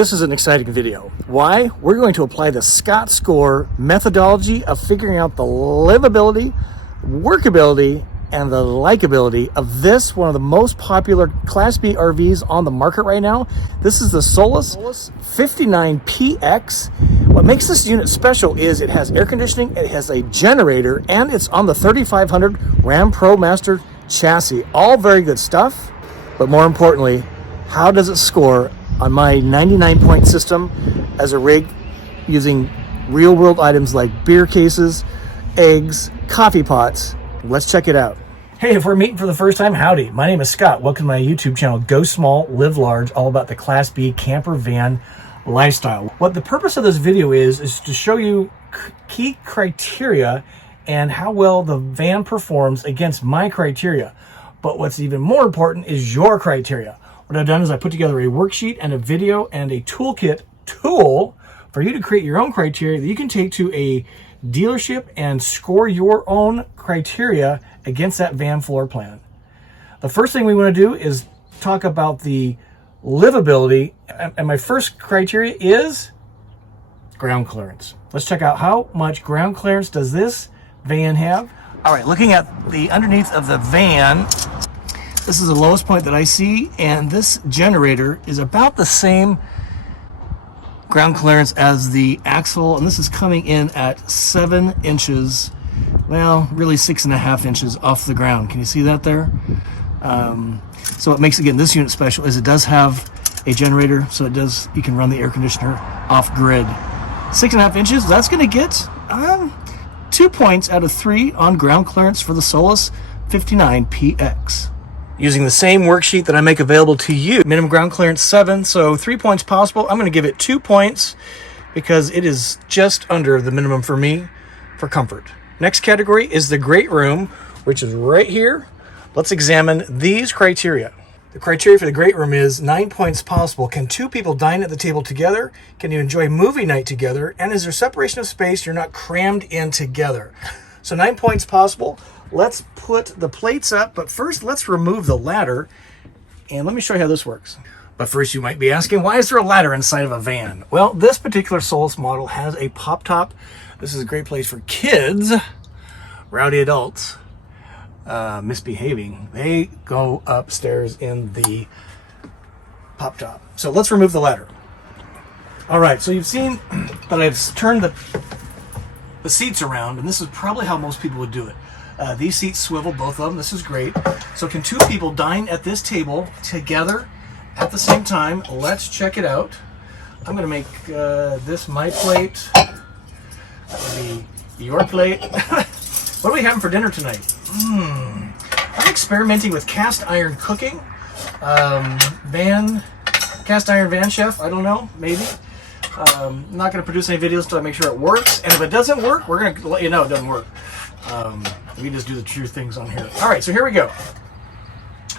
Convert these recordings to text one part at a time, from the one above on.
This is an exciting video. Why? We're going to apply the Scott score methodology of figuring out the livability, workability, and the likability of this, one of the most popular Class B RVs on the market right now. This is the Solis 59PX. What makes this unit special is it has air conditioning, it has a generator, and it's on the 3500 Ram Pro Master chassis. All very good stuff, but more importantly, how does it score on my 99-point system as a rig using real-world items like beer cases, eggs, coffee pots? Let's check it out. Hey, if we're meeting for the first time, howdy. My name is Scott. Welcome to my YouTube channel, Go Small, Live Large, all about the Class B camper van lifestyle. What the purpose of this video is to show you key criteria and how well the van performs against my criteria. But what's even more important is your criteria. What I've done is I put together a worksheet and a video and a toolkit tool for you to create your own criteria that you can take to a dealership and score your own criteria against that van floor plan. The first thing we want to do is talk about the livability, and my first criteria is ground clearance. Let's check out how much ground clearance does this van have. All right, looking at the underneath of the van, this is the lowest point that I see, and this generator is about the same ground clearance as the axle, and this is coming in at 7 inches, well, really 6.5 inches off the ground. Can you see that there? So what makes, again, this unit special is it does have a generator, so you can run the air conditioner off grid. 6.5 inches, that's going to get 2 points out of 3 on ground clearance for the Solis 59PX. Using the same worksheet that I make available to you, minimum ground clearance 7, so 3 points possible. I'm going to give it 2 points because it is just under the minimum for me for comfort. Next category is the great room, which is right here. Let's examine these criteria. The criteria for the great room is 9 points possible. Can 2 people dine at the table together? Can you enjoy movie night together? And is there separation of space? You're not crammed in together. So 9 points possible. Let's put the plates up, but first let's remove the ladder, and let me show you how this works. But first you might be asking, why is there a ladder inside of a van? Well, this particular Solis model has a pop top. This is a great place for kids, rowdy adults, misbehaving. They go upstairs in the pop top. So let's remove the ladder. All right, so you've seen that I've turned the seats around, and this is probably how most people would do it. These seats swivel, both of them. This is great. So can 2 people dine at this table together at the same time? Let's check it out. I'm going to make this my plate. That will be your plate. What are we having for dinner tonight? I'm experimenting with cast iron cooking. Cast iron van chef, I don't know, maybe. I'm not going to produce any videos until I make sure it works. And if it doesn't work, we're going to let you know it doesn't work. We can just do the true things on here. All right, so here we go.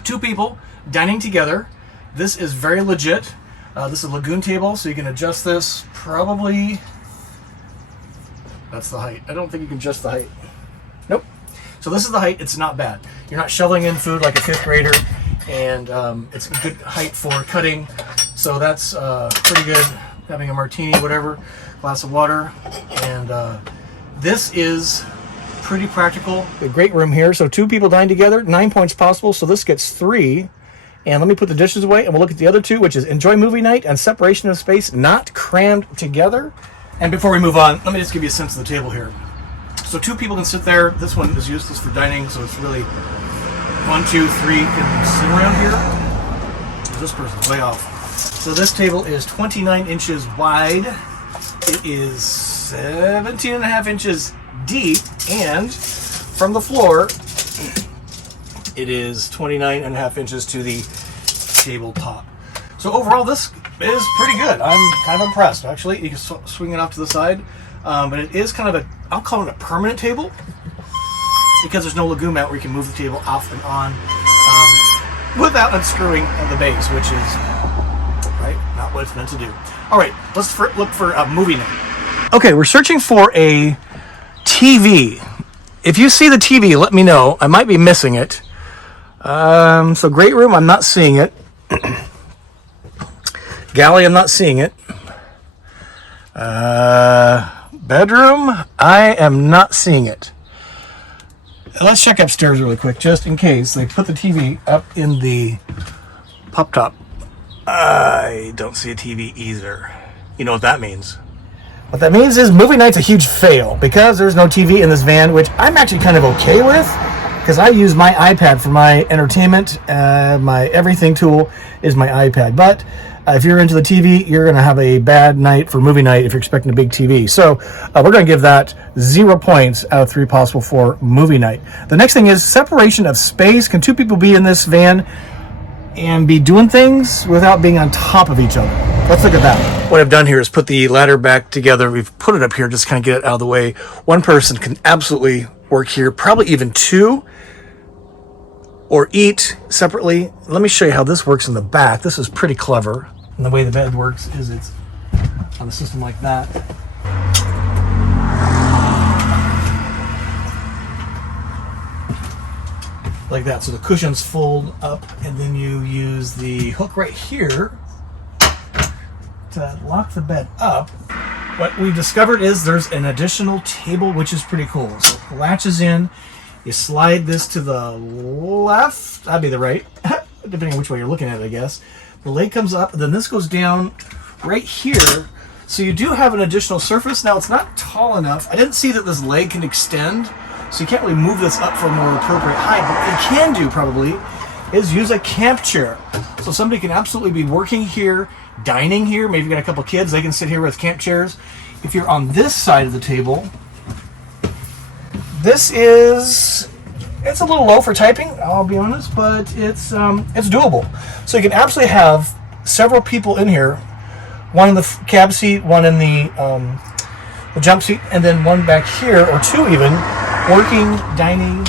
2 people dining together. This is very legit. This is a lagoon table, so you can adjust this probably. That's the height. I don't think you can adjust the height. Nope. So this is the height. It's not bad. You're not shoveling in food like a 5th grader, and it's a good height for cutting. So that's pretty good. Having a martini, whatever, glass of water, and this is pretty practical. A great room here. So 2 people dine together, 9 points possible. So this gets 3. And let me put the dishes away and we'll look at the other 2, which is enjoy movie night and separation of space, not crammed together. And before we move on, let me just give you a sense of the table here. So 2 people can sit there. This one is useless for dining, so it's really 1, 2, 3 can sit around here. This person's way off. So this table is 29 inches wide. It is 17.5 inches deep, and from the floor it is 29.5 inches to the tabletop. So overall this is pretty good. I'm kind of impressed, actually. You can swing it off to the side, but it is kind of I'll call it a permanent table because there's no lagoon mount where you can move the table off and on without unscrewing the base, which is not what it's meant to do. All right, let's look for a movie night. Okay, we're searching for a TV. If you see the TV, let me know. I might be missing it. So great room, I'm not seeing it. Galley, I'm not seeing it. Bedroom, I am not seeing it. Let's check upstairs really quick, just in case they put the TV up in the pop top. I don't see a TV either. You know what that means. What that means is movie night's a huge fail because there's no TV in this van, which I'm actually kind of okay with because I use my iPad for my entertainment. My everything tool is my iPad. But if you're into the TV, you're going to have a bad night for movie night if you're expecting a big TV. So we're going to give that 0 points out of 3 possible for movie night. The next thing is separation of space. Can 2 people be in this van and be doing things without being on top of each other? Let's look at that. What I've done here is put the ladder back together. We've put it up here just to kind of get it out of the way. One person can absolutely work here, probably even 2, or eat separately. Let me show you how this works in the back. This is pretty clever. And the way the bed works is it's on a system like that. Like that. So the cushions fold up, and then you use the hook right here to lock the bed up. What we've discovered is there's an additional table, which is pretty cool. So it latches in. You slide this to the left. That'd be the right, depending on which way you're looking at it, I guess. The leg comes up, and then this goes down right here. So you do have an additional surface. Now, it's not tall enough. I didn't see that this leg can extend, so you can't really move this up for a more appropriate height. But what you can do, probably, is use a camp chair. So somebody can absolutely be working here, dining here. Maybe you've got a couple kids. They can sit here with camp chairs. If you're on this side of the table, it's a little low for typing, I'll be honest, but it's doable. So you can absolutely have several people in here, one in the cab seat, one in the jump seat, and then one back here, or 2 even, working, dining,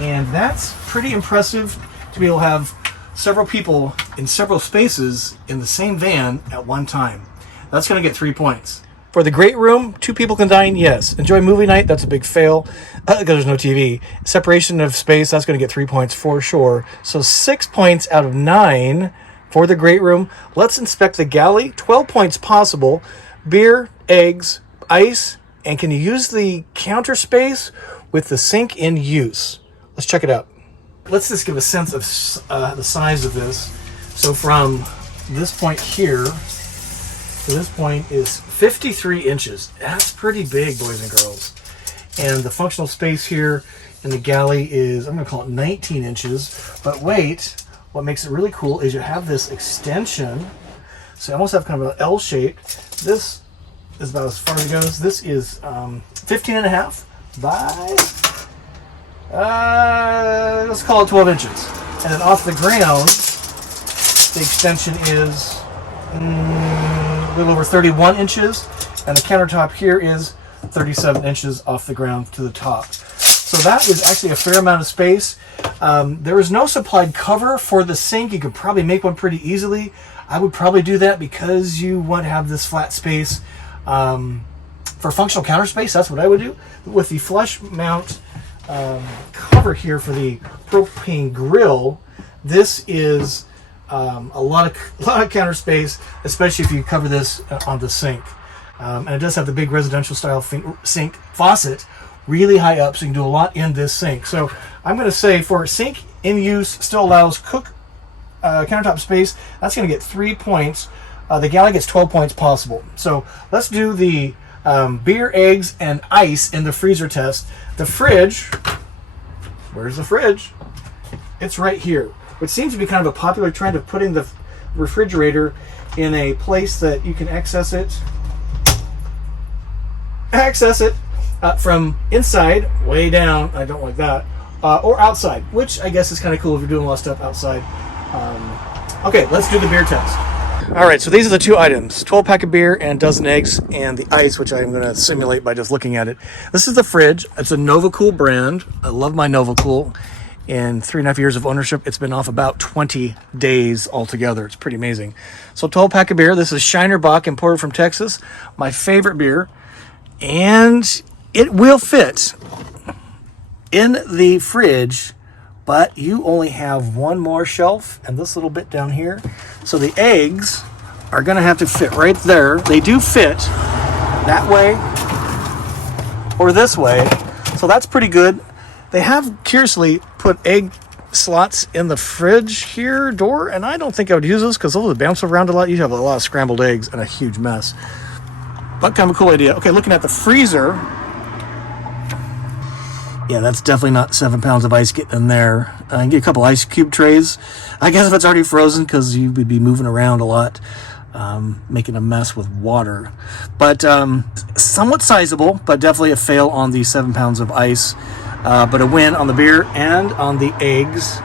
and that's pretty impressive to be able to have several people in several spaces in the same van at one time. That's going to get 3 points. For the great room, 2 people can dine, yes. Enjoy movie night, that's a big fail because there's no TV. Separation of space, that's going to get 3 points for sure. So 6 points out of 9 for the great room. Let's inspect the galley. 12 points possible. Beer, eggs, ice, and can you use the counter space with the sink in use? Let's check it out. Let's just give a sense of the size of this. So from this point here to this point is 53 inches. That's pretty big, boys and girls. And the functional space here in the galley is, I'm going to call it 19 inches. But wait, what makes it really cool is you have this extension. So you almost have kind of an L shape. This is about as far as it goes. This is 15 and a half by, let's call it 12 inches. And then off the ground, the extension is a little over 31 inches, and the countertop here is 37 inches off the ground to the top. So that is actually a fair amount of space. There is no supplied cover for the sink. You could probably make one pretty easily. I would probably do that because you want to have this flat space. For functional counter space, that's what I would do. With the flush mount cover here for the propane grill, this is a lot of counter space, especially if you cover this on the sink. And it does have the big residential style sink faucet really high up, so you can do a lot in this sink. So I'm going to say for sink in use, still allows countertop space, that's going to get 3 points. The galley gets 12 points possible. So let's do the beer, eggs, and ice in the freezer test. The fridge, where's the fridge? It's right here. Which seems to be kind of a popular trend of putting the refrigerator in a place that you can access it from inside, way down. I don't like that. Or outside, which I guess is kind of cool if you're doing a lot of stuff outside. Okay, let's do the beer test. All right, so these are the 2 items, 12-pack of beer and dozen eggs, and the ice, which I'm going to simulate by just looking at it. This is the fridge. It's a NovaCool brand. I love my NovaCool. In 3.5 years of ownership, it's been off about 20 days altogether. It's pretty amazing. So 12-pack of beer. This is Shiner Bock, imported from Texas. My favorite beer. And it will fit in the fridge, but you only have one more shelf and this little bit down here. So the eggs are gonna have to fit right there. They do fit that way or this way, so that's pretty good. They have curiously put egg slots in the fridge here door, and I don't think I would use those because those would bounce around a lot. You have a lot of scrambled eggs and a huge mess, but kind of a cool idea. Okay, looking at the freezer, yeah, that's definitely not 7 pounds of ice getting in there. Get a couple ice cube trays. I guess if it's already frozen, because you would be moving around a lot, making a mess with water. But somewhat sizable, but definitely a fail on the 7 pounds of ice. But a win on the beer and on the eggs.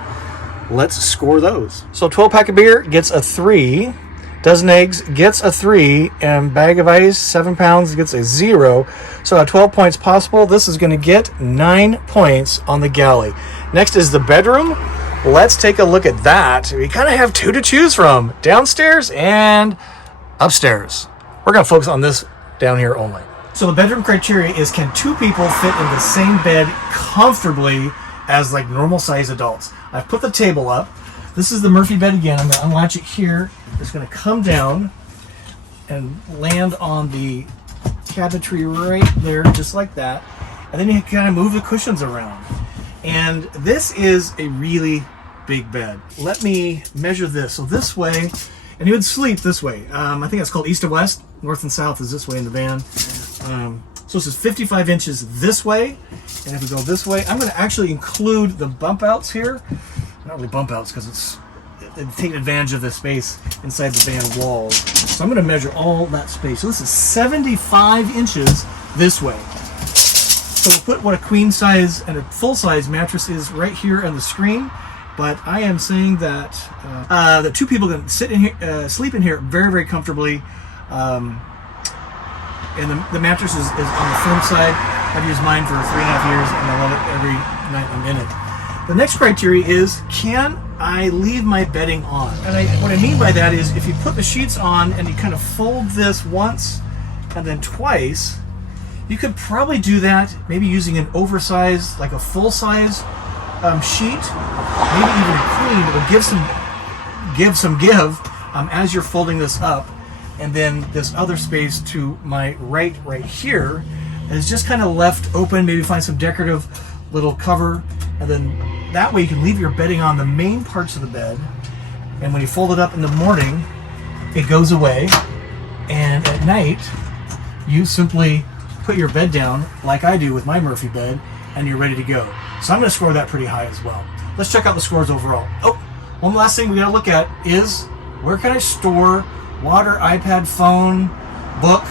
Let's score those. So 12-pack of beer gets a 3. Dozen eggs gets a 3. And bag of ice, 7 pounds, gets a 0. So at 12 points possible, this is going to get 9 points on the Galley. Next is the bedroom. Let's take a look at that. We kind of have 2 to choose from. Downstairs and upstairs. We're going to focus on this down here only. So the bedroom criteria is, can 2 people fit in the same bed comfortably as like normal size adults? I've put the table up. This is the Murphy bed again. I'm going to unlatch it here. It's going to come down and land on the cabinetry right there, just like that. And then you kind of move the cushions around. And this is a really big bed. Let me measure this. So this way, and he would sleep this way. I think it's called east to west. North and south is this way in the van. So this is 55 inches this way, and if we go this way, I'm going to actually include the bump outs here. Not really bump outs because it's taking advantage of the space inside the van walls. So I'm going to measure all that space. So this is 75 inches this way. So we'll put what a queen size and a full size mattress is right here on the screen. But I am saying that that 2 people can sit in here, sleep in here very, very comfortably. And the mattress is on the firm side. I've used mine for 3.5 years, and I love it every night I'm in it. The next criteria is, can I leave my bedding on? And what I mean by that is, if you put the sheets on and you kind of fold this once and then twice, you could probably do that maybe using an oversized, like a full-size sheet, maybe even a queen that would give some give as you're folding this up. And then this other space to my right here is just kind of left open. Maybe find some decorative little cover, and then that way you can leave your bedding on the main parts of the bed, and when you fold it up in the morning, it goes away, and at night you simply put your bed down like I do with my Murphy bed, and you're ready to go. So I'm going to score that pretty high as well. Let's check out the scores overall. Oh, one last thing we got to look at is, where can I store water, iPad, phone, book,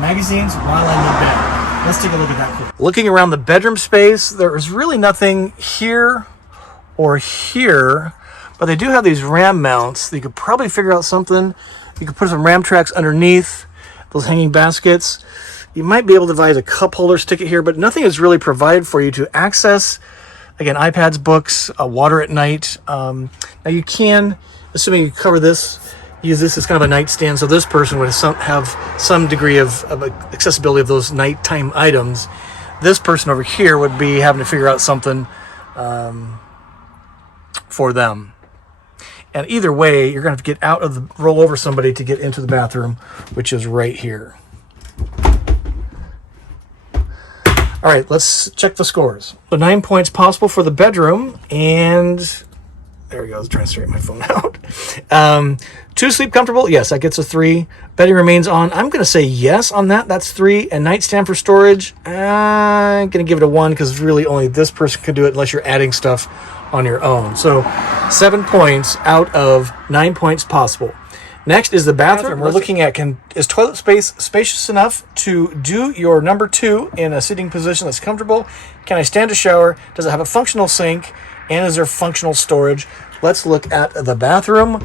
magazines while I'm in bed? Let's take a look at that quick. Looking around the bedroom space, there is really nothing here or here, but they do have these ram mounts. You could probably figure out something. You could put some ram tracks underneath those hanging baskets. You might be able to devise a cup holder, stick it here, but nothing is really provided for you to access, again, iPads, books, water at night. Now you can, assuming you cover this, use this as kind of a nightstand, so this person would have some degree of accessibility of those nighttime items. This person over here would be having to figure out something for them. And either way, you're going to have to get out of the, roll over somebody to get into the bathroom, which is right here. All right, let's check the scores. So 9 points possible for the bedroom, and there we go. I was trying to straighten my phone out. 2 sleep comfortable. Yes, that gets a 3. Bedding remains on. I'm going to say yes on that. That's 3. And nightstand for storage, I'm going to give it a 1 because really only this person could do it unless you're adding stuff on your own. So 7 points out of 9 points possible. Next is the bathroom. We're looking at, is toilet space spacious enough to do your number 2 in a sitting position that's comfortable? Can I stand to shower? Does it have a functional sink? And is there functional storage? Let's look at the bathroom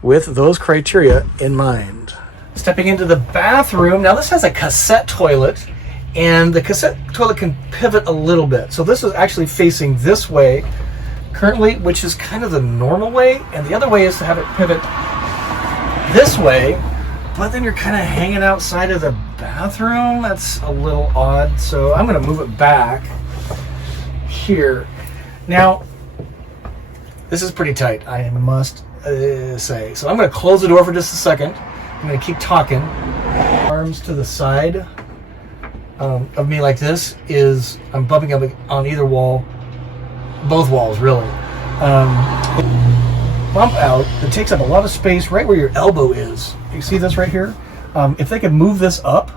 with those criteria in mind. Stepping into the bathroom. Now this has a cassette toilet, and the cassette toilet can pivot a little bit. So this is actually facing this way currently, which is kind of the normal way. And the other way is to have it pivot this way, but then you're kind of hanging outside of the bathroom. That's a little odd. So I'm going to move it back here. Now, this is pretty tight, I must say. So I'm going to close the door for just a second. I'm going to keep talking. Arms to the side of me like this is I'm bumping up on either wall, both walls really. Bump out that takes up a lot of space right where your elbow is. You see this right here? If they could move this up,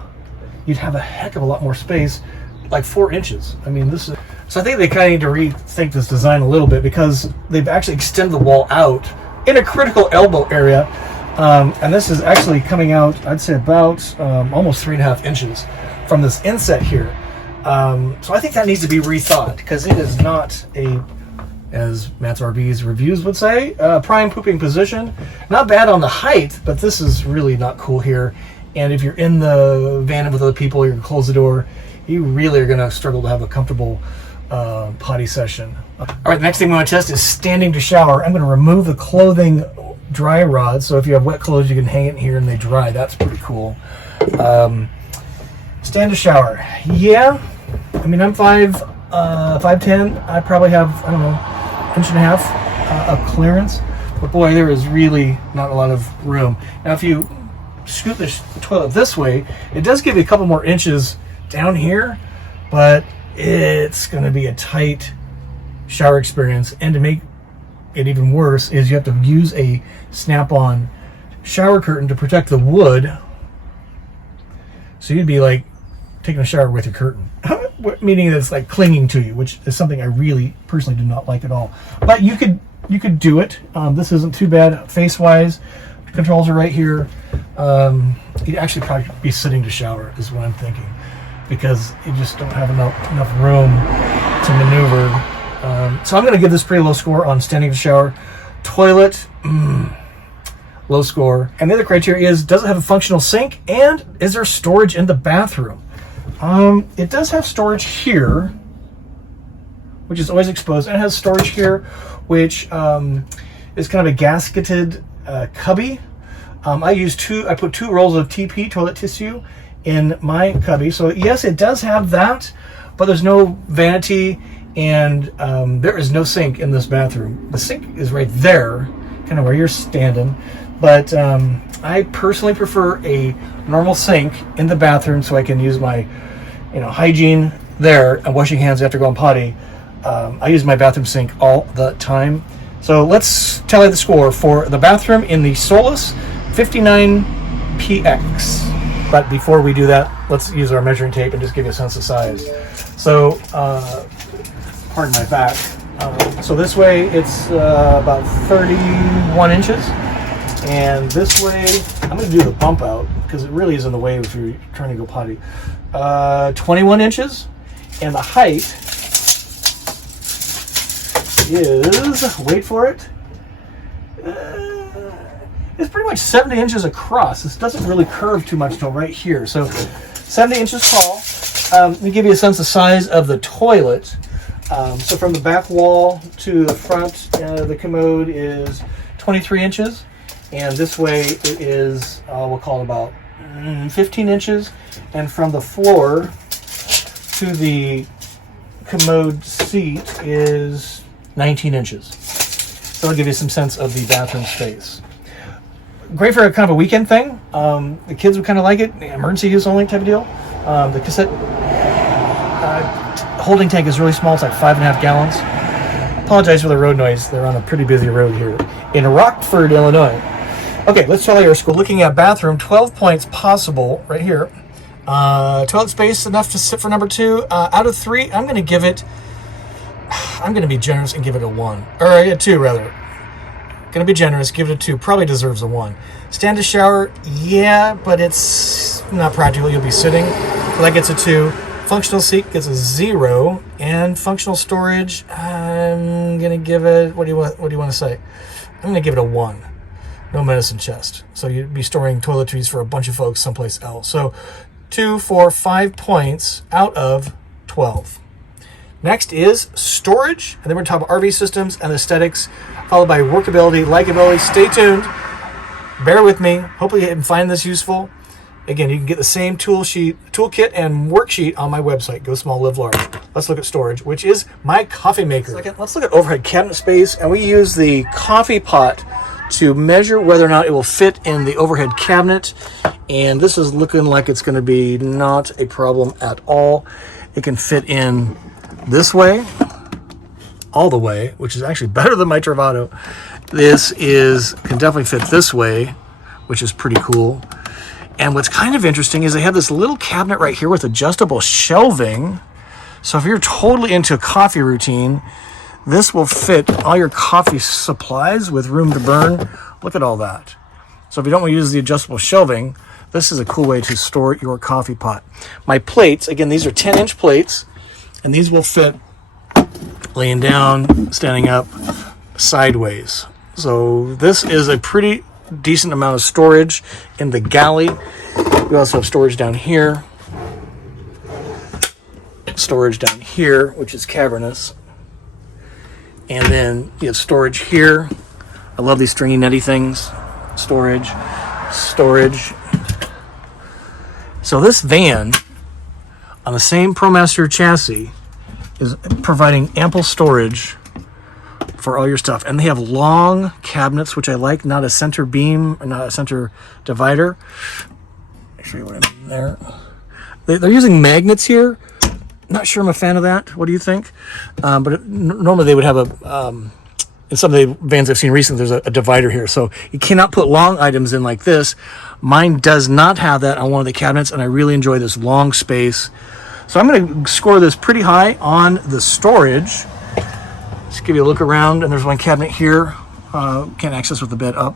you'd have a heck of a lot more space, like 4 inches. I mean, this is, so I think they kind of need to rethink this design a little bit because they've actually extended the wall out in a critical elbow area. And this is actually coming out, I'd say about almost 3.5 inches from this inset here. So I think that needs to be rethought because it is not a, as Matt's RV's reviews would say, prime pooping position. Not bad on the height, but this is really not cool here. And if you're in the van with other people, you're gonna close the door, you really are gonna struggle to have a comfortable potty session. All right, the next thing we want to test is standing to shower. I'm gonna remove the clothing dry rod, so if you have wet clothes, you can hang it here and they dry. That's pretty cool. Stand to shower. Yeah, I mean, I'm 5'10". I probably have, I don't know, 1.5 inch of clearance. But boy, there is really not a lot of room. Now, if you scoot the toilet this way, it does give you a couple more inches down here, but it's going to be a tight shower experience. And to make it even worse is you have to use a snap-on shower curtain to protect the wood. So you'd be like taking a shower with your curtain, meaning that it's like clinging to you, which is something I really personally do not like at all. But you could do it. This isn't too bad face-wise. Controls are right here. You'd actually probably be sitting to shower is what I'm thinking, because you just don't have enough room to maneuver. So I'm going to give this pretty low score on standing to shower. Toilet, low score. And the other criteria is, does it have a functional sink, and is there storage in the bathroom? It does have storage here, which is always exposed, and it has storage here, which is kind of a gasketed cubby. I put 2 rolls of TP, toilet tissue, in my cubby. So yes, it does have that, but there's no vanity, and there is no sink in this bathroom. The sink is right there, kind of where you're standing. But I personally prefer a normal sink in the bathroom so I can use my, hygiene there and washing hands after going potty. I use my bathroom sink all the time. So let's tally the score for the bathroom in the Solis 59PX. But before we do that, let's use our measuring tape and just give you a sense of size. So, pardon my back. So this way it's about 31 inches. And this way, I'm going to do the bump out because it really is in the way if you're trying to go potty. 21 inches. And the height is, wait for it, it's pretty much 70 inches across. This doesn't really curve too much till right here. So 70 inches tall. Let me give you a sense of size of the toilet. So from the back wall to the front, the commode is 23 inches. And this way it is, we'll call it about 15 inches. And from the floor to the commode seat is 19 inches. So I'll give you some sense of the bathroom space. Great for a kind of a weekend thing. The kids would kind of like it. Emergency use only type of deal. The cassette holding tank is really small. It's like 5.5 gallons. Apologize for the road noise. They're on a pretty busy road here in Rockford, Illinois. Okay, let's tally our score. Looking at bathroom, 12 points possible right here. Toilet space enough to sit for number 2. Out of 3, I'm going to give it, I'm going to be generous and give it a 1. Or a 2, rather. Going to be generous, give it a 2. Probably deserves a 1. Stand to shower, yeah, but it's not practical. You'll be sitting. So that gets a 2. Functional seat gets a 0. And functional storage, I'm going to give it, what do you want to say? I'm going to give it a 1. No medicine chest. So you'd be storing toiletries for a bunch of folks someplace else. So 2, 4, 5 points out of 12. Next is storage, and then we're going to talk about RV systems and aesthetics, followed by workability, likability. Stay tuned. Bear with me. Hopefully you can find this useful. Again, you can get the same toolkit and worksheet on my website, Go Small, Live Large. Let's look at storage, which is my coffee maker. Let's look at overhead cabinet space, and we use the coffee pot to measure whether or not it will fit in the overhead cabinet. And this is looking like it's going to be not a problem at all. It can fit in this way, all the way, which is actually better than my Travado. This can definitely fit this way, which is pretty cool. And what's kind of interesting is they have this little cabinet right here with adjustable shelving. So if you're totally into a coffee routine, this will fit all your coffee supplies with room to burn. Look at all that. So if you don't want to use the adjustable shelving, this is a cool way to store your coffee pot. My plates, again, these are 10-inch plates, and these will fit laying down, standing up, sideways. So this is a pretty decent amount of storage in the Galley. We also have storage down here, which is cavernous. And then you have storage here. I love these stringy nutty things. Storage. So this van on the same ProMaster chassis is providing ample storage for all your stuff. And they have long cabinets, which I like, not a center beam, or not a center divider. I'll show you what I mean there. They're using magnets here. Not sure I'm a fan of that. What do you think? But normally they would have in some of the vans I've seen recently, there's a divider here. So you cannot put long items in like this. Mine does not have that on one of the cabinets, and I really enjoy this long space. So I'm going to score this pretty high on the storage. Just give you a look around, and there's one cabinet here. Can't access with the bed up,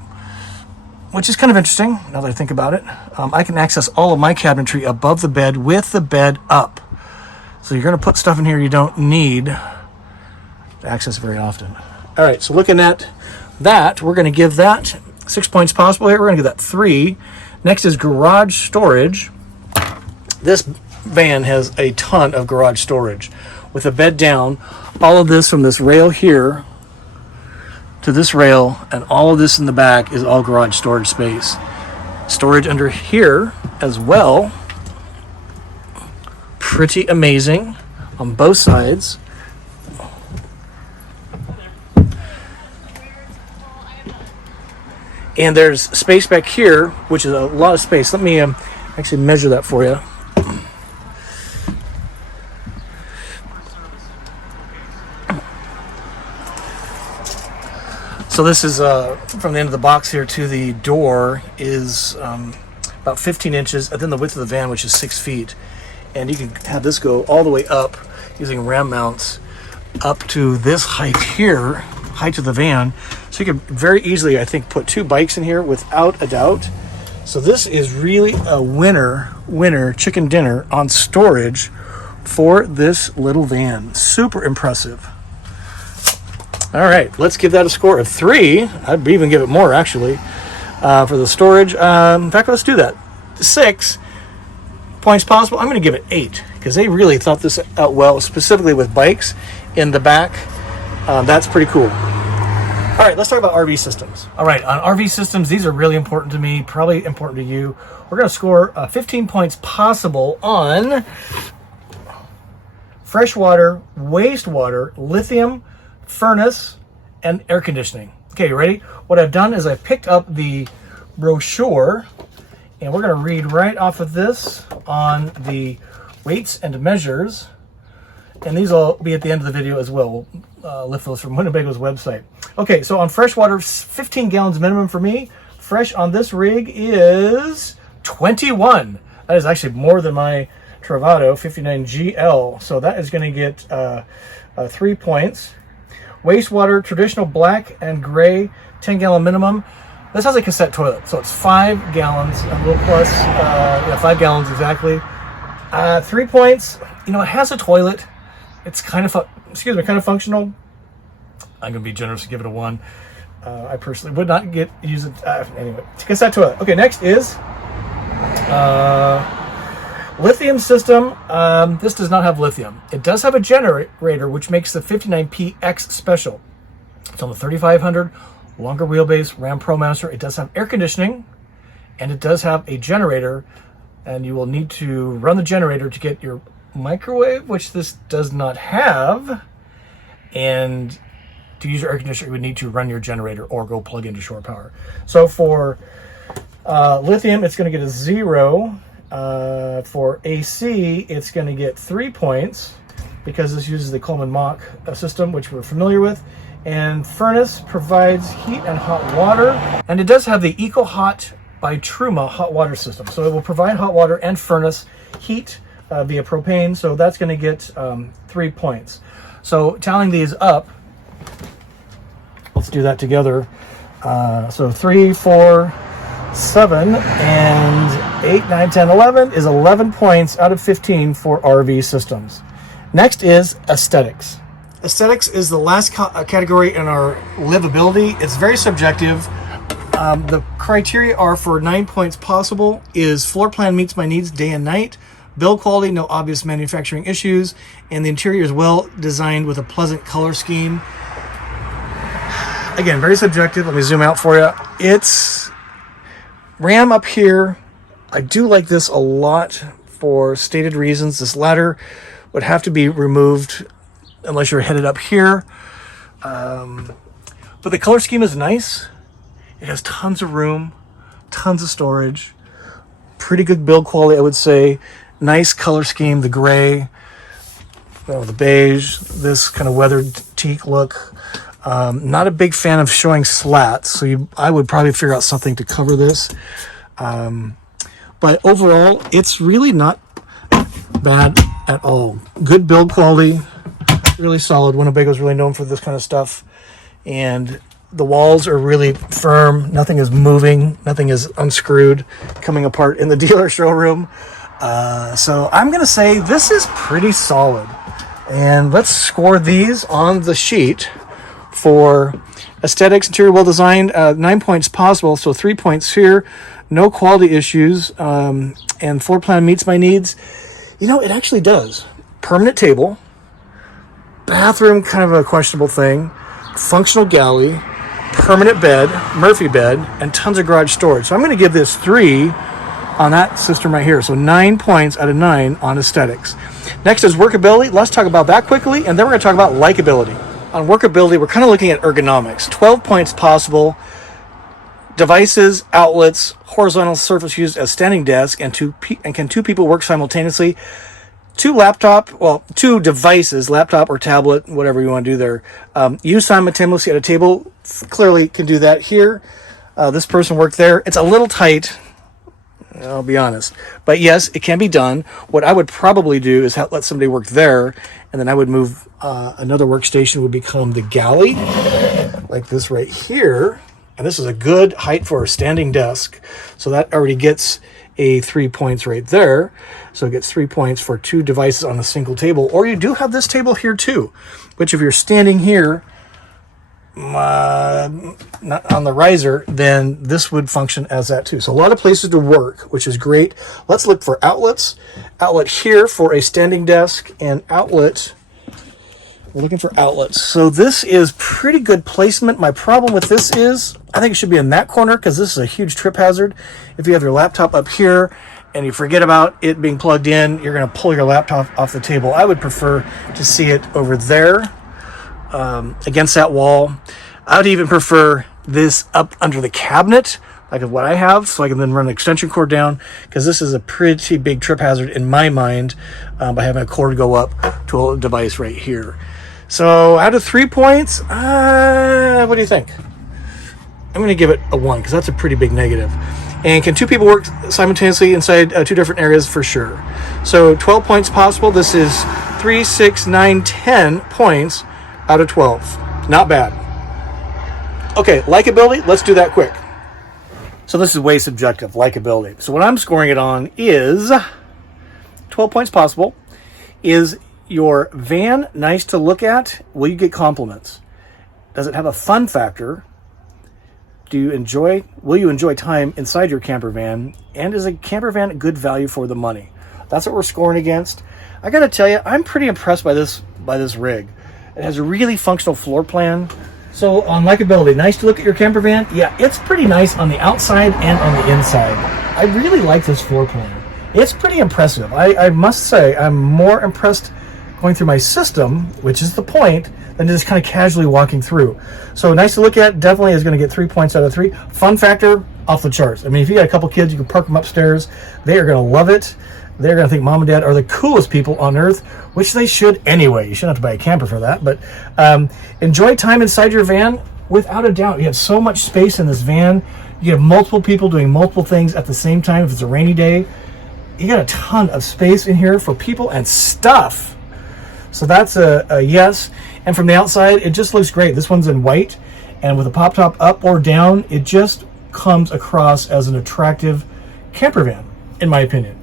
which is kind of interesting now that I think about it. I can access all of my cabinetry above the bed with the bed up. So you're going to put stuff in here you don't need to access very often. All right, so looking at that, we're going to give that 6 points possible here. We're going to give that 3. Next is garage storage. This van has a ton of garage storage. With the bed down, all of this from this rail here to this rail, and all of this in the back is all garage storage space. Storage under here as well. Pretty amazing on both sides. And there's space back here, which is a lot of space. Let me actually measure that for you. So this is from the end of the box here to the door is about 15 inches, and then the width of the van, which is 6 feet. And you can have this go all the way up using ram mounts up to this height here, height of the van. So you can very easily, I think, put 2 bikes in here without a doubt. So this is really a winner chicken dinner on storage for this little van. Super impressive. All right, let's give that a score of 3. I'd even give it more, actually, for the storage. In fact, let's do that. 6 points possible. I'm going to give it 8 because they really thought this out well, specifically with bikes in the back. That's pretty cool. All right, let's talk about RV systems. All right, on RV systems, these are really important to me, probably important to you. We're going to score 15 points possible on freshwater, wastewater, lithium, furnace, and air conditioning. Okay, you ready? What I've done is I've picked up the brochure, and we're going to read right off of this on the weights and measures. And these will be at the end of the video as well. We'll lift those from Winnebago's website. Okay, so on freshwater, 15 gallons minimum for me. Fresh on this rig is 21. That is actually more than my Travado 59GL. So that is going to get 3 points. Wastewater, traditional black and gray, 10-gallon minimum. This has a cassette toilet, so it's 5 gallons, a little plus, 5 gallons exactly. 3 points. You know, it has a toilet. It's kind of, kind of functional. I'm going to be generous and give it a 1. I personally would not use it. Anyway, cassette toilet. Okay, next is lithium system. This does not have lithium. It does have a generator, which makes the 59PX special. It's on the 3500, longer wheelbase, Ram ProMaster. It does have air conditioning, and it does have a generator, and you will need to run the generator to get your microwave, which this does not have, and to use your air conditioner, you would need to run your generator or go plug into shore power. So for lithium, it's going to get a 0. For AC, it's going to get 3 points because this uses the Coleman-Mach system, which we're familiar with. And furnace provides heat and hot water. And it does have the EcoHot by Truma hot water system. So it will provide hot water and furnace heat via propane. So that's going to get 3 points. So tallying these up, let's do that together. So 3, 4, 7, and 8, 9, 10, 11 is 11 points out of 15 for RV systems. Next is aesthetics. Aesthetics is the last category in our livability. It's very subjective. The criteria are for 9 points possible is floor plan meets my needs day and night, build quality, no obvious manufacturing issues, and the interior is well designed with a pleasant color scheme. Again, very subjective. Let me zoom out for you. It's RAM up here. I do like this a lot for stated reasons. This ladder would have to be removed unless you're headed up here. But the color scheme is nice. It has tons of room, tons of storage, pretty good build quality, I would say. Nice color scheme, the gray, the beige, this kind of weathered teak look. Not a big fan of showing slats, so I would probably figure out something to cover this. But overall, it's really not bad at all. Good build quality, really solid. Winnebago is really known for this kind of stuff. And the walls are really firm. Nothing is moving. Nothing is unscrewed, coming apart in the dealer showroom. So I'm going to say this is pretty solid. And let's score these on the sheet. For aesthetics, interior well designed, 9 points possible, so 3 points here. No quality issues, and floor plan meets my needs. You know, it actually does. Permanent table, bathroom, kind of a questionable thing, functional galley, permanent bed, Murphy bed, and tons of garage storage. So I'm going to give this 3 on that system right here. So 9 points out of 9 on aesthetics. Next is workability. Let's talk about that quickly, and then we're going to talk about likability. On workability, we're kind of looking at ergonomics. 12 points possible. Devices, outlets, horizontal surface used as standing desk, and can 2 people work simultaneously? 2 devices, laptop or tablet, whatever you want to do there, used simultaneously at a table. Clearly can do that here. This person worked there. It's a little tight, I'll be honest. But yes, it can be done. What I would probably do is let somebody work there, and then I would move another workstation would become the Galley, like this right here. And this is a good height for a standing desk. So that already gets a 3 points right there. So it gets 3 points for 2 devices on a single table. Or you do have this table here too, which if you're standing here, not on the riser, then this would function as that too. So a lot of places to work, which is great. Let's look for outlets. Outlet here for a standing desk, and outlet, we're looking for outlets. So this is pretty good placement. My problem with this is I think it should be in that corner because this is a huge trip hazard. If you have your laptop up here and you forget about it being plugged in, you're going to pull your laptop off the table. I would prefer to see it over there. Against that wall. I would even prefer this up under the cabinet, like what I have, so I can then run an extension cord down, because this is a pretty big trip hazard in my mind by having a cord go up to a device right here. So out of 3 points, what do you think? I'm going to give it a 1 because that's a pretty big negative. And can 2 people work simultaneously inside 2 different areas? For sure. So 12 points possible. This is 3, 6, 9, 10 points out of 12. Not bad. Okay, likability, let's do that quick. So this is way subjective, likability. So what I'm scoring it on is 12 points possible. Is your van nice to look at? Will you get compliments? Does it have a fun factor? Will you enjoy time inside your camper van? And is a camper van a good value for the money? That's what we're scoring against. I gotta tell you, I'm pretty impressed by this rig. It has a really functional floor plan. So on likability, nice to look at your camper van? Yeah, it's pretty nice on the outside and on the inside. I really like this floor plan. It's pretty impressive. I must say, I'm more impressed going through my system, which is the point, than just kind of casually walking through. So nice to look at. Definitely is going to get 3 points out of 3. Fun factor, off the charts. I mean, if you got a couple kids, you can park them upstairs. They are going to love it. They're going to think mom and dad are the coolest people on earth, which they should anyway. You shouldn't have to buy a camper for that. But enjoy time inside your van. Without a doubt, you have so much space in this van. You have multiple people doing multiple things at the same time. If it's a rainy day, you got a ton of space in here for people and stuff. So that's a yes. And from the outside, it just looks great. This one's in white, and with a pop top up or down, it just comes across as an attractive camper van, in my opinion.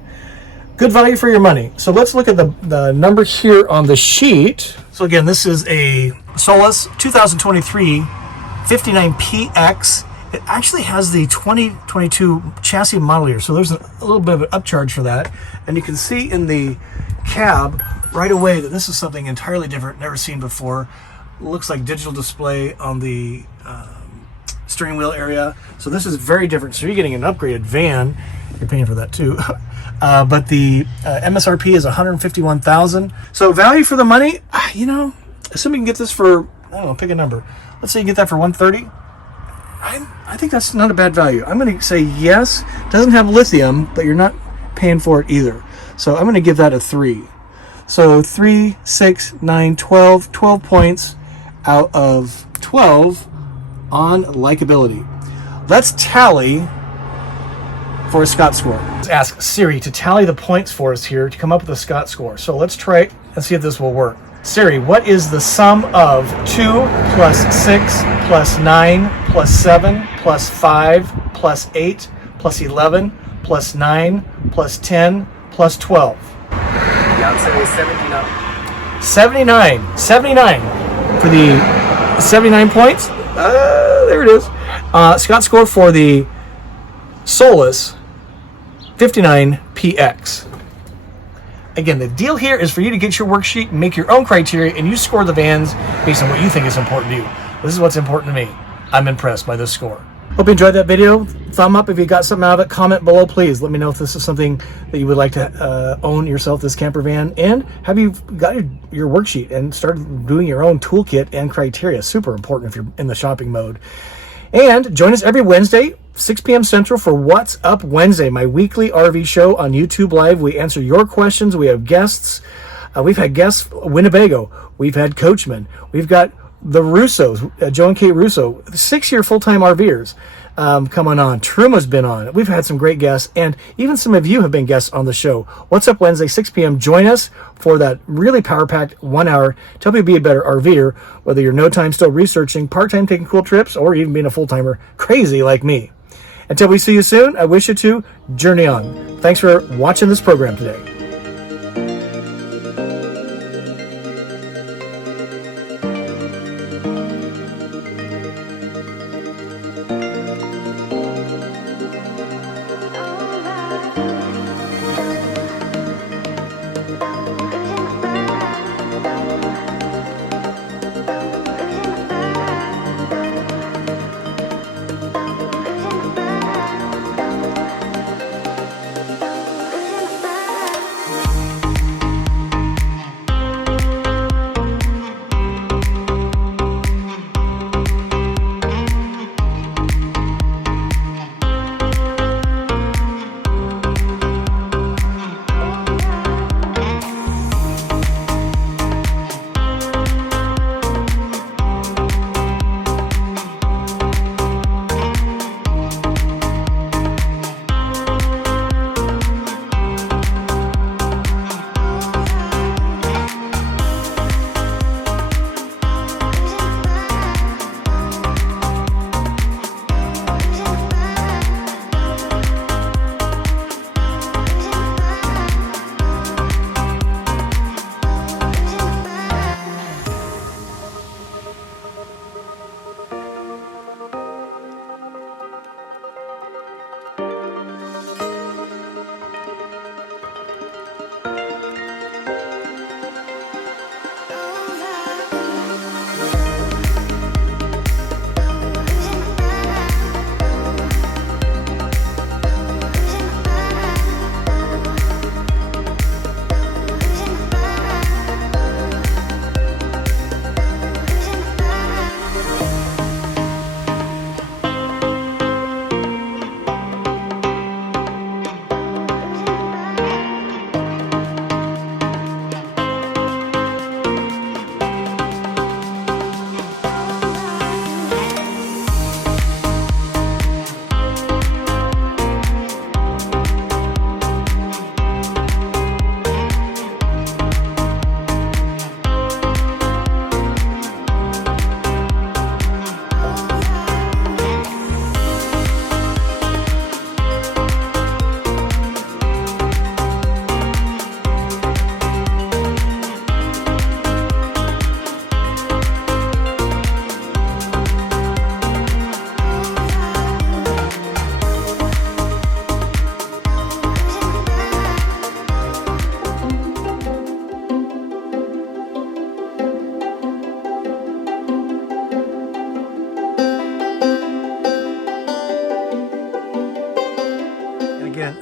Good value for your money. So let's look at the number here on the sheet. So again, this is a Solis 2023 59PX. It actually has the 2022 chassis model year, so there's a little bit of an upcharge for that. And you can see in the cab right away that this is something entirely different, never seen before. Looks like digital display on the steering wheel area. So this is very different. So you're getting an upgraded van. You're paying for that too. But the MSRP is $151,000. So value for the money, you know, assuming you can get this for, I don't know, pick a number. Let's say you get that for $130. I think that's not a bad value. I'm going to say yes. Doesn't have lithium, but you're not paying for it either. So I'm going to give that a 3. So 3, 6, 9, 12. 12 points out of 12 on likability. Let's tally for a Scott score. Let's ask Siri to tally the points for us here to come up with a Scott score. So let's try it and see if this will work. Siri, what is the sum of 2 plus 6 plus 9 plus 7 plus 5 plus 8 plus 11 plus 9 plus 10 plus 12? Yeah, I'd say 79. 79 for the 79 points. There it is. Scott score for the Solis 59PX. Again, the deal here is for you to get your worksheet, make your own criteria, and you score the vans based on what you think is important to you. This is what's important to me. I'm impressed by this score. Hope you enjoyed that video. Thumb up if you got something out of it. Comment below, please. Let me know if this is something that you would like to own yourself, this camper van. And have you got your worksheet and started doing your own toolkit and criteria? Super important if you're in the shopping mode. And join us every Wednesday, 6 p.m. Central for What's Up Wednesday, my weekly RV show on YouTube Live. We answer your questions. We have guests. We've had guests, Winnebago. We've had Coachman. We've got the Russos, Joe and Kate Russo, 6-year full-time RVers coming on. Truma's been on. We've had some great guests, and even some of you have been guests on the show. What's Up Wednesday, 6 p.m. Join us for that really power-packed 1 hour to help you be a better RVer, whether you're no time still researching, part-time taking cool trips, or even being a full-timer crazy like me. Until we see you soon, I wish you to journey on. Thanks for watching this program today.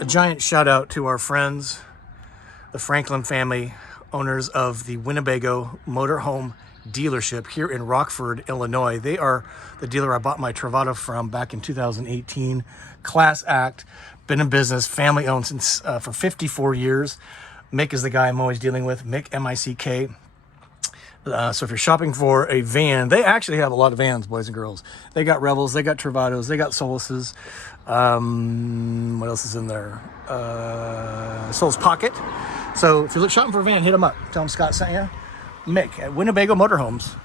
giant shout out to our friends, the Franklin family, owners of the Winnebago Motorhome dealership here in Rockford, Illinois. They are the dealer I bought my Travada from back in 2018. Class act, been in business, family owned since for 54 years. Mick is the guy I'm always dealing with, Mick, M-I-C-K. So if you're shopping for a van, they actually have a lot of vans, boys and girls. They got Rebels, they got Travados, they got Solises. What else is in there? Solis Pocket. So if you're shopping for a van, hit them up. Tell them Scott sent you. Mick at Winnebago Motorhomes.